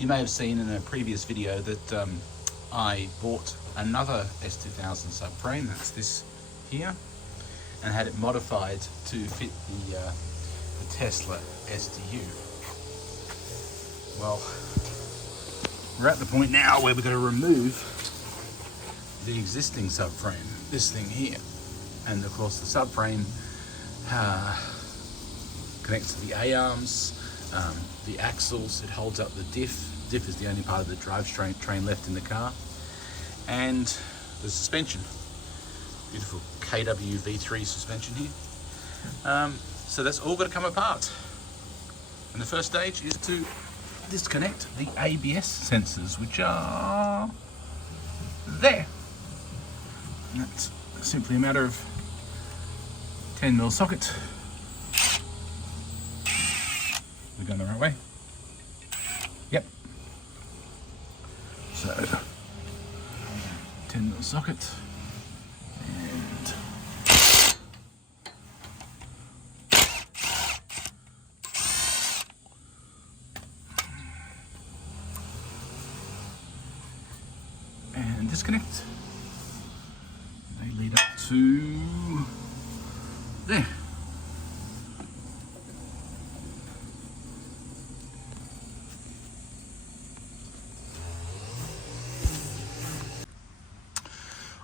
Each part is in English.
You may have seen in a previous video that I bought another S2000 subframe, that's this here, and had it modified to fit the Tesla STU. Well, we're at the point now where we've got to remove the existing subframe, this thing here, and of course the subframe connects to the A-arms, the axles, it holds up the diff. Diff is the only part of the drivetrain left in the car, and the suspension, beautiful KW V3 suspension here. So that's all got to come apart, and the first stage is to disconnect the ABS sensors, which are there. And that's simply a matter of 10mm socket. We're going the right way. Yep. So 10mm socket and disconnect. They lead up to there.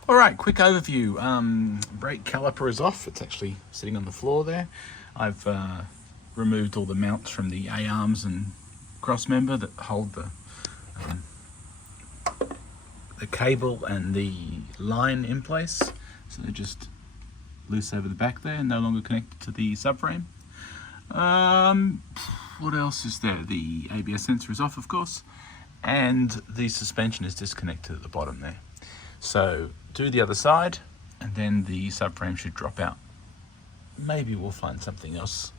All right, quick overview. Brake caliper is off. It's actually sitting on the floor there. I've removed all the mounts from the A-arms and cross member that hold the cable and the line in place. So they're just loose over the back there, no longer connected to the subframe. What else is there? The ABS sensor is off, of course, and the suspension is disconnected at the bottom there. So do the other side, and then the subframe should drop out. Maybe we'll find something else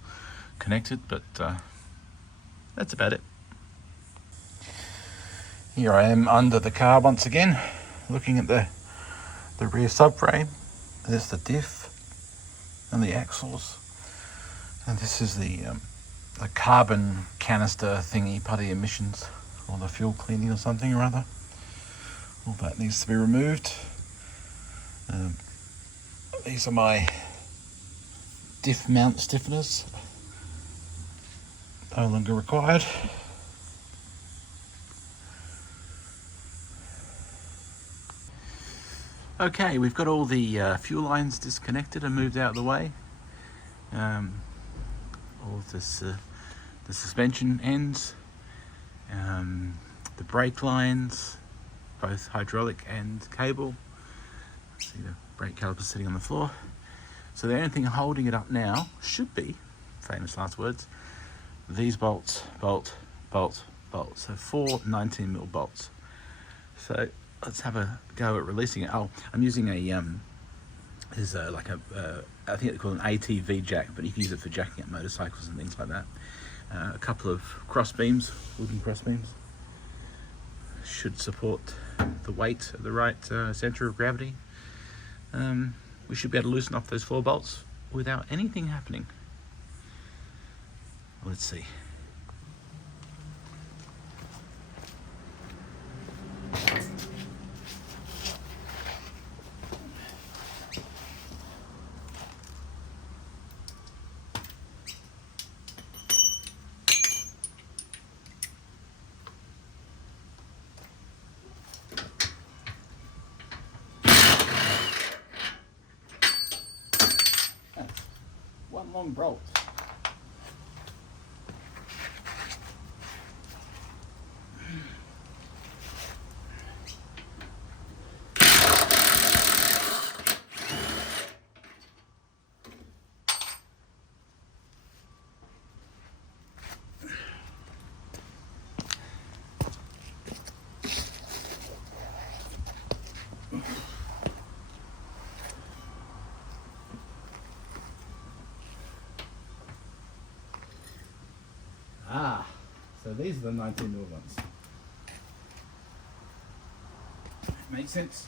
connected, but that's about it. Here I am under the car once again, looking at the rear subframe. There's the diff and the axles, and this is the carbon canister thingy, putty emissions, or the fuel cleaning or something or other. All that needs to be removed. These are my diff mount stiffeners, no longer required. Okay, we've got all the fuel lines disconnected and moved out of the way. All of this, the suspension ends, the brake lines, both hydraulic and cable. See the brake caliper sitting on the floor. So the only thing holding it up now should be, famous last words, these bolts, bolt, bolt, bolt. So 4 19mm bolts. So let's have a go at releasing it. Oh, I'm using a there's like a I think it's called an ATV jack, but you can use it for jacking up motorcycles and things like that. A couple of cross beams, wooden cross beams, should support the weight of the right center of gravity. We should be able to loosen off those 4 bolts without anything happening. Let's see. One long bolt. So these are the 19mm ones. Makes sense.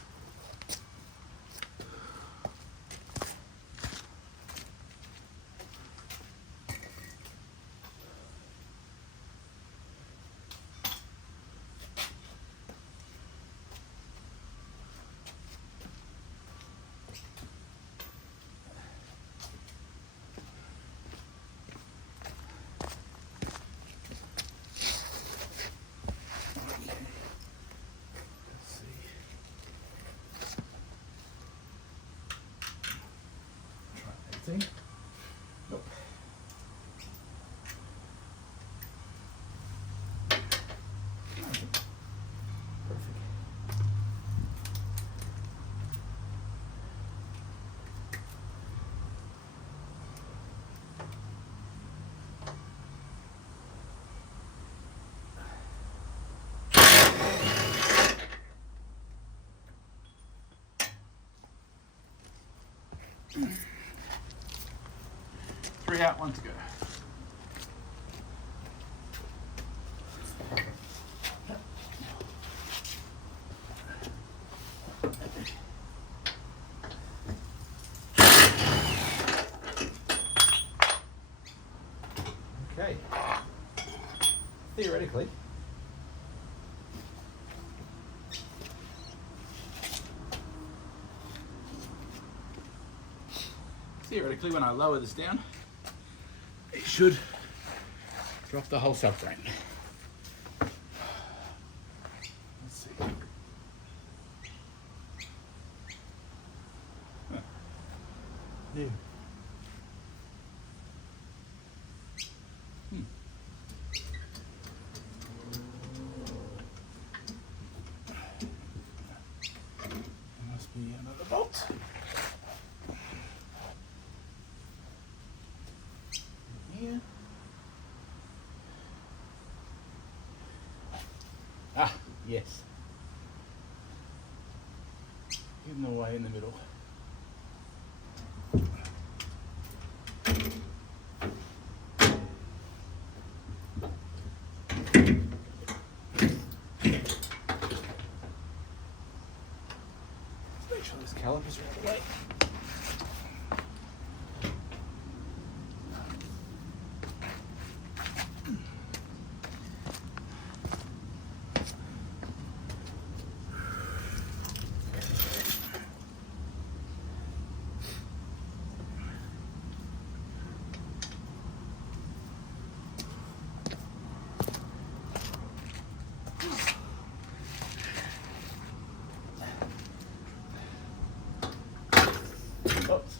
3 out, 1 to go. Okay. Theoretically, when I lower this down, it should drop the whole subframe. Let's see. Yeah. Must be another bolt. Here. Ah, yes. Hidden away in the middle. Make sure this caliper's right away. Oops.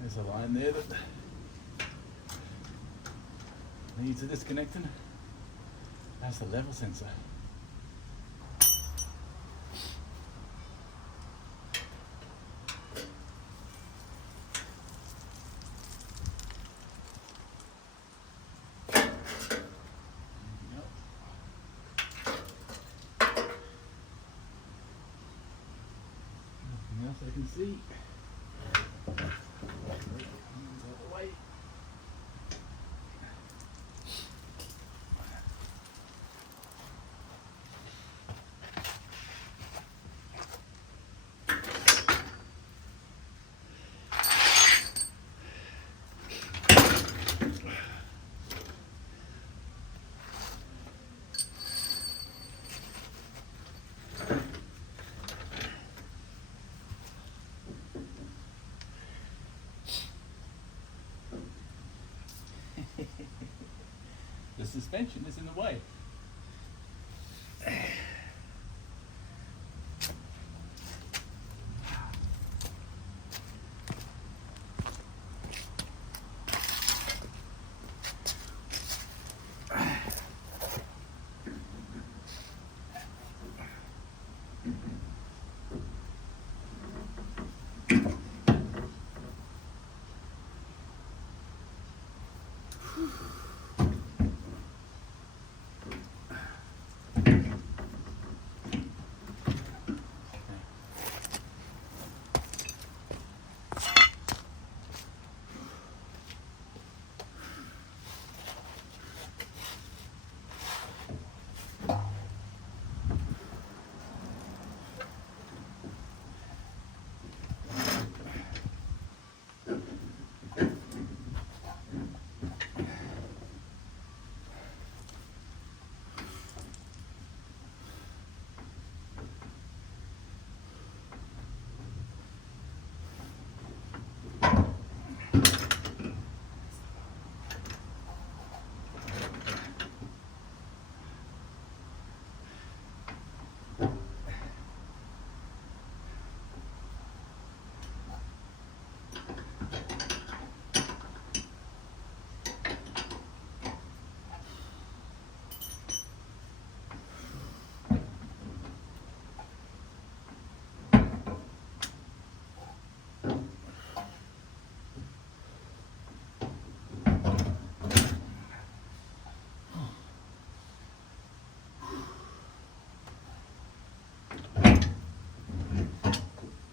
There's a line there that needs a disconnecting. That's the level sensor. Nothing else I can see. The suspension is in the way.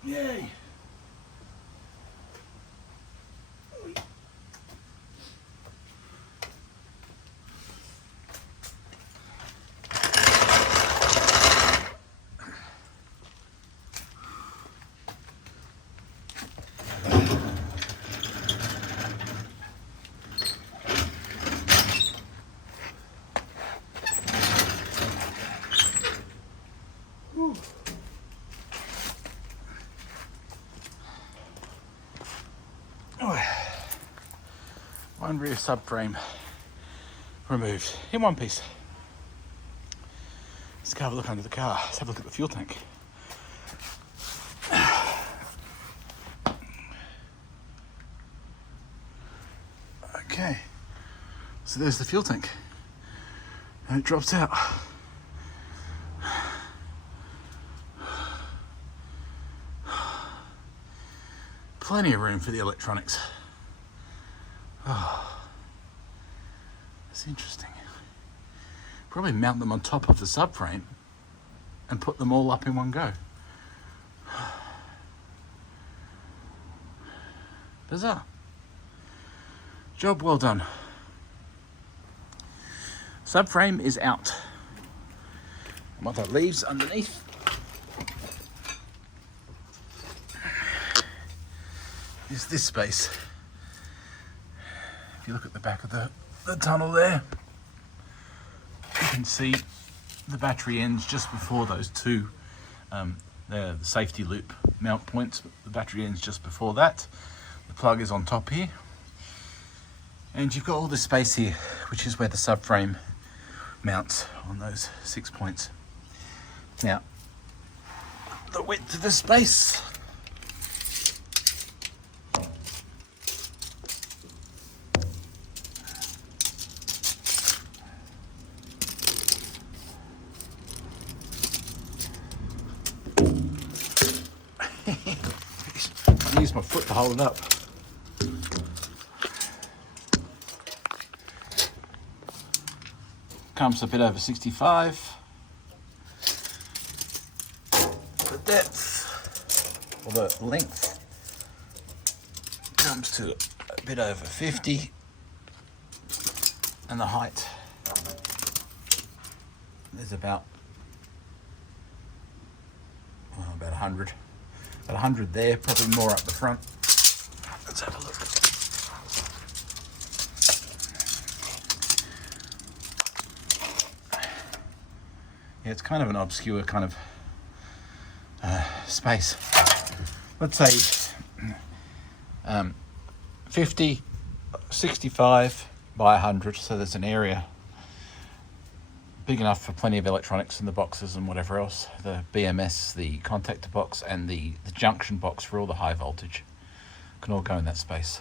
Yay! and rear subframe removed in one piece. Let's go have a look under the car. Let's have a look at the fuel tank. Okay, so there's the fuel tank, and it drops out. Plenty of room for the electronics. Oh, that's interesting. Probably mount them on top of the subframe and put them all up in one go. Bizarre. Job well done. Subframe is out. And what that leaves underneath is this space. If you look at the back of the tunnel there, you can see the battery ends just before those two, the safety loop mount points. The battery ends just before that. The plug is on top here. And you've got all this space here, which is where the subframe mounts on those 6 points. Now, the width of the space. I use my foot to hold it up. Comes a bit over 65. The depth, or the length, comes to a bit over 50. And the height is about 100. About 100 there, probably more up the front. Let's have a look. Yeah, it's kind of an obscure kind of space. Let's say 50, 65 by 100, so there's an area big enough for plenty of electronics in the boxes and whatever else. The BMS, the contactor box, and the junction box for all the high voltage can all go in that space.